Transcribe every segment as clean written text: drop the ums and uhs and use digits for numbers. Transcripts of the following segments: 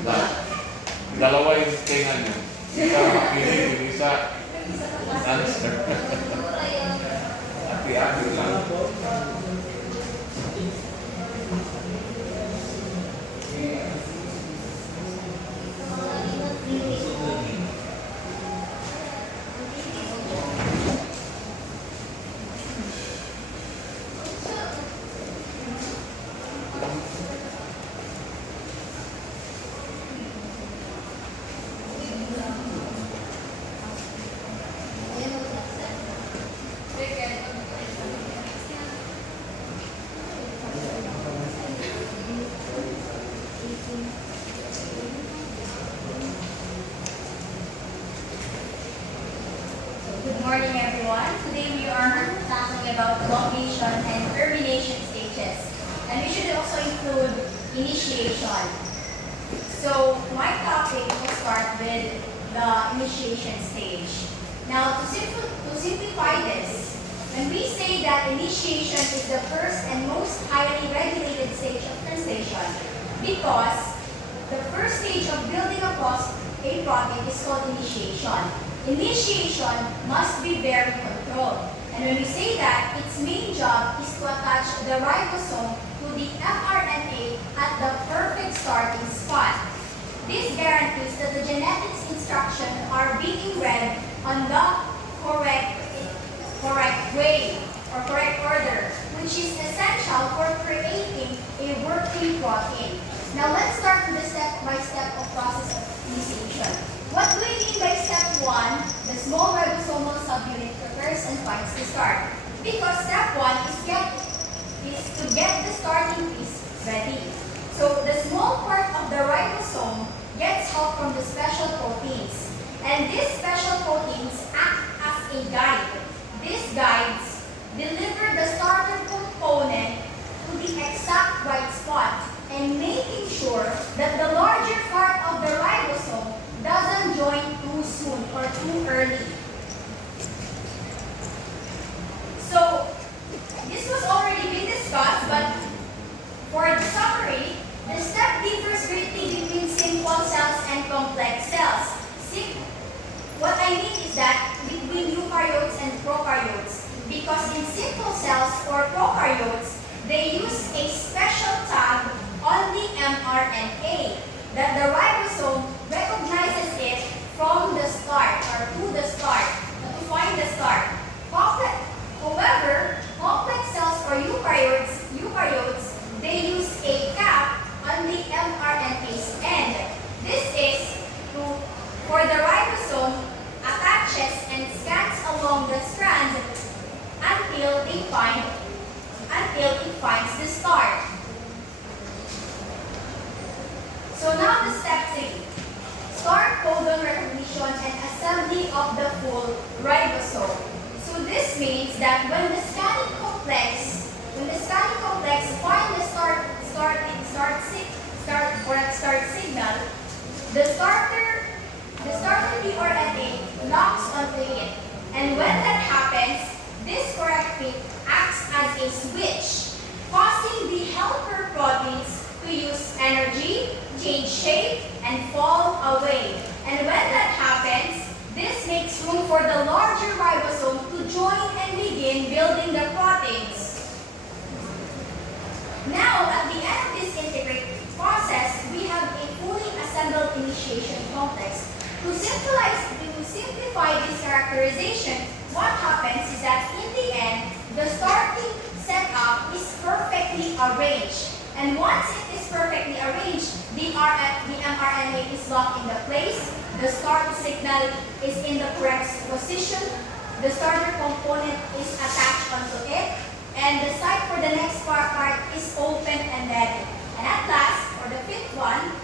Dalawa yung tinga niyo. Isa makinig, yung isa answer. Ati-ati lang. Good morning, everyone. Today we are talking about elongation and termination stages. And we should also include initiation. So my topic will start with the initiation stage. Now, to simplify this, when we say that initiation is the first and most highly regulated stage of translation, because the first stage of building a protein is called initiation. Initiation must be very controlled. And when we say that, its main job is to attach the ribosome to the mRNA at the perfect starting spot. This guarantees that the genetics instructions are being read on the correct way or correct order, which is essential for creating a working protein. Now let's start with the step-by-step of process of initiation. What do we mean by step 1? The small ribosomal subunit prepares and finds the start. Because step 1 is to get the starting piece ready. So the small part of the ribosome gets help from the special proteins. And these special proteins act as a guide. These guides deliver the starter component to the exact right spot and making sure that the larger part of the ribosome doesn't join too soon or too early. So, this was already been discussed, but for the summary, the step differs greatly between simple cells and complex cells. What I mean is that between eukaryotes and prokaryotes, because in simple cells or prokaryotes, they use a special tag on the mRNA that the ribosome recognizes it from the start or to the start, to find the start. However, complex cells or eukaryotes, they use a cap on the mRNA's end. This is for the ribosome attaches and scans along the strand until it finds the start. So now the step 3. Start codon recognition and assembly of the full ribosome. So this means that when the scanning complex finds the start signal, the starter tRNA locks onto it. And when that happens, this correct fit acts as a switch, causing the helper proteins to use energy, change shape, and fall away. And when that happens, this makes room for the larger ribosome to join and begin building the proteins. Now, at the end of this integrated process, we have a fully assembled initiation complex. To simplify this characterization, what happens is that in the end, the starting setup is perfectly arranged. And once it is perfectly arranged, the mRNA is locked into place, the start signal is in the correct position, the starter component is attached onto it, and the site for the next part is open and ready. And at last, for the fifth one,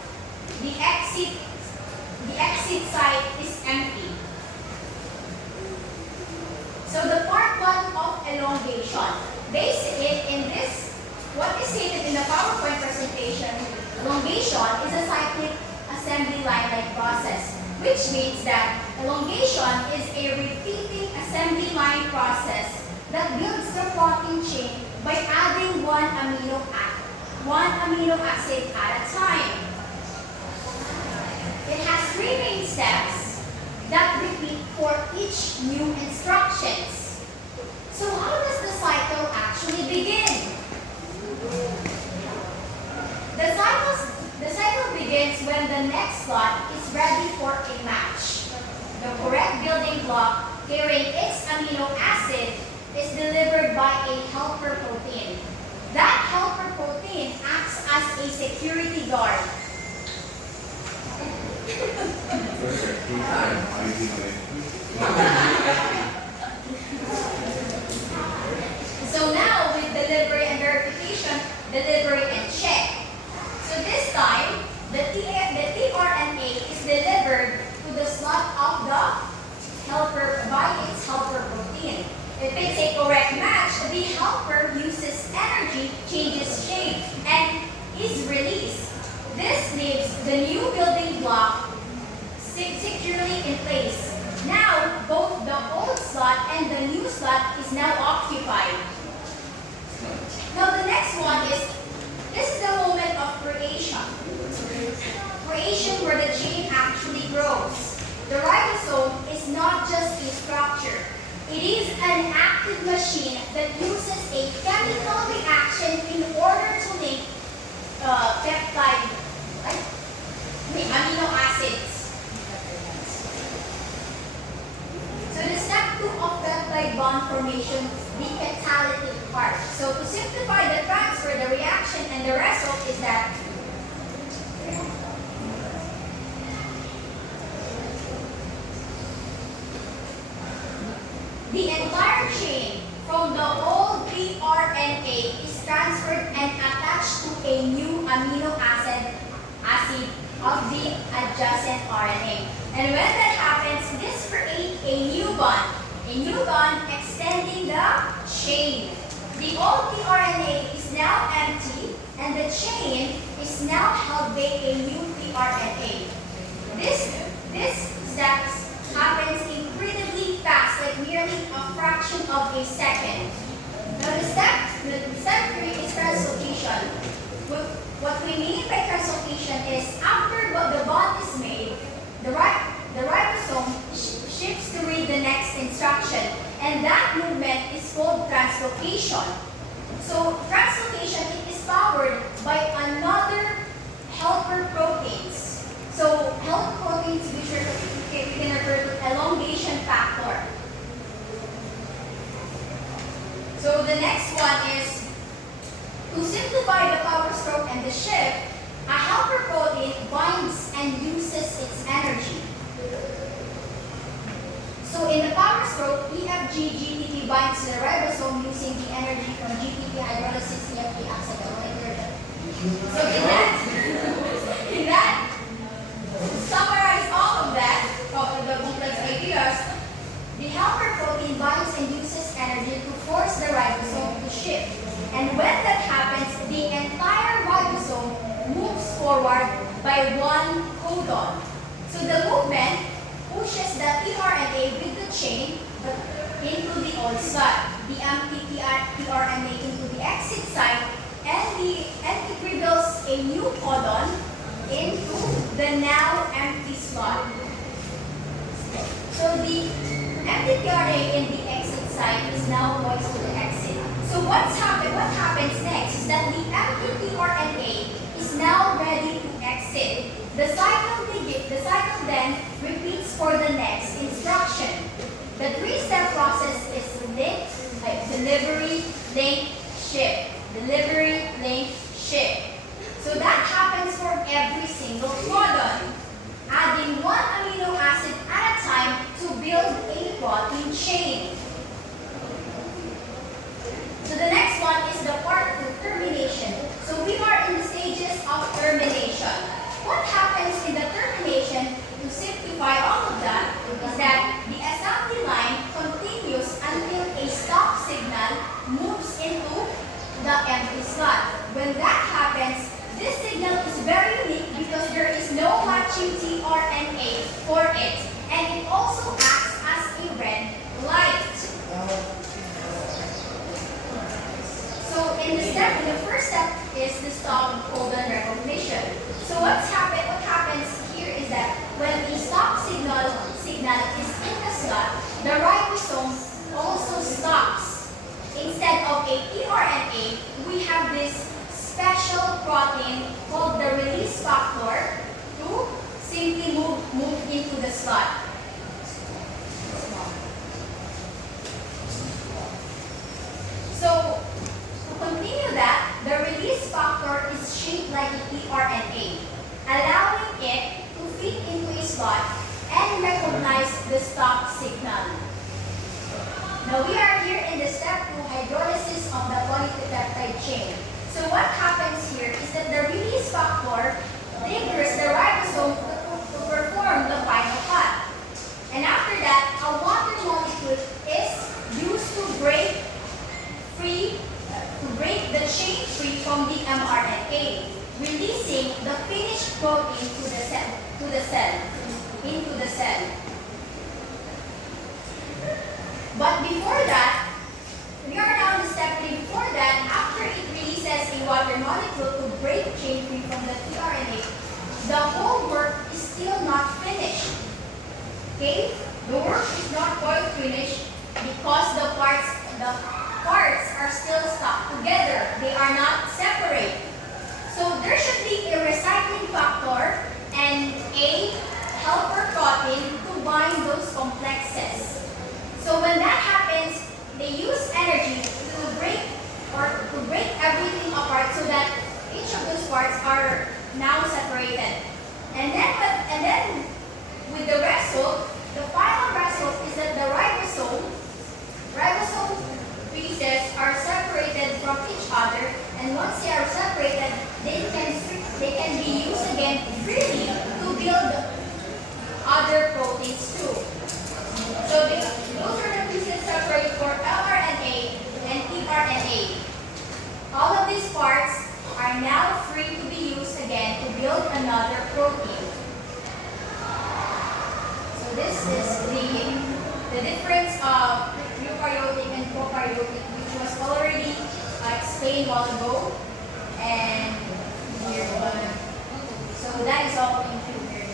the exit site is empty. So the part 1 of elongation. Basically, in this, what is stated in the PowerPoint presentation, elongation is a cyclic assembly line-like process, which means that elongation is a repeating assembly line process that builds the protein chain by adding one amino acid at a time. three main steps that repeat for each new instructions. So how does the cycle actually begin? The cycle begins when the next slot is ready for a match. The correct building block carrying its amino acid is delivered by a helper protein. That helper protein acts as a security guard. So now with delivery and verification, delivery and check. So this time, the tRNA is delivered to the slot of the helper by its helper protein. If it's a correct match, the helper uses energy, changes shape, and is released. This leaves the new building block securely in place. Now, both the old slot and the new slot is now occupied. Now, the next one is, this is the moment of creation. Creation where the chain actually grows. The ribosome is not just a structure. It is an active machine that uses a chemical reaction in order to link peptide, right? Amino acids. So the step 2 of peptide bond formation, the catalytic part. So to simplify the transfer, the reaction, and the result is that the entire chain from the old tRNA is transferred and attached to a new amino acid of the adjacent RNA. And when that happens, this creates a new bond extending the chain. The old tRNA is now empty and the chain is now held by a new tRNA. This step happens incredibly fast, like merely a fraction of a second. Now the step 3 is translocation. What we mean by translocation is after the bond is made, the ribosome shifts to read the next instruction, and that movement is called translocation. So translocation is powered by another helper proteins. So helper proteins, which we can refer to elongation factor. So the next one is, to simplify the power stroke and the shift, a helper protein binds and uses its energy. So in the power stroke, EFG-GTP binds to the ribosome using the energy from GTP hydrolysis EFG acetylation. So in that, to summarize all of that, the complex ideas, the helper protein binds and uses energy to force the ribosome to shift. And when that happens, the entire ribosome moves forward by one codon. So the movement pushes the tRNA with the chain into the old slot, the empty tRNA into the exit site, and it reveals a new codon into the now empty slot. So the empty tRNA in the exit site is now poised to the exit. So what happens next is that the empty tRNA is now ready to exit. The cycle then repeats for the next instruction. The three-step process is link, delivery, link, ship. Delivery, link, ship. So that happens for every single codon, adding one amino acid at a time to build a protein chain. So the next one is the part of termination. So we are in the stages of termination. What happens in the termination, to simplify all of that, is that the assembly line continues until a stop signal moves into the empty slot. When that happens, this signal is very unique because there is no matching tRNA for it, and it also acts as a red light. So the first step is the stop codon recognition. So what happens here is that when the factor to simply move into the slot. So, to continue that, the release factor is shaped like a tRNA, allowing it to fit into a slot and recognize the stop signal. Now we are here in the step 2 hydrolysis of the polypeptide chain. So what happens here is that the release factor triggers the ribosome to perform the final cut. And after that, a water molecule is used to break the chain free from the mRNA, releasing the finished protein into the cell. But before that, we are now in step 3. Before that, after it releases a water molecule to break chain free from the tRNA, the whole work is still not finished. Okay? The work is not quite finished because the parts are still stuck together. They are not separate. So there should be a recycling factor and a helper protein to bind those complexes. So when that happens, they use energy to break everything apart so that each of those parts are now separated. And then with the result, the final result is that the ribosome pieces are separated from each other, and once they are separated, they can be used again freely to build other proteins too. So those are the pieces separated for mRNA and tRNA. All of these parts are now free to be used again to build another protein. So this is the difference of eukaryotic and prokaryotic, which was already explained a while ago. And here, so that is all in here.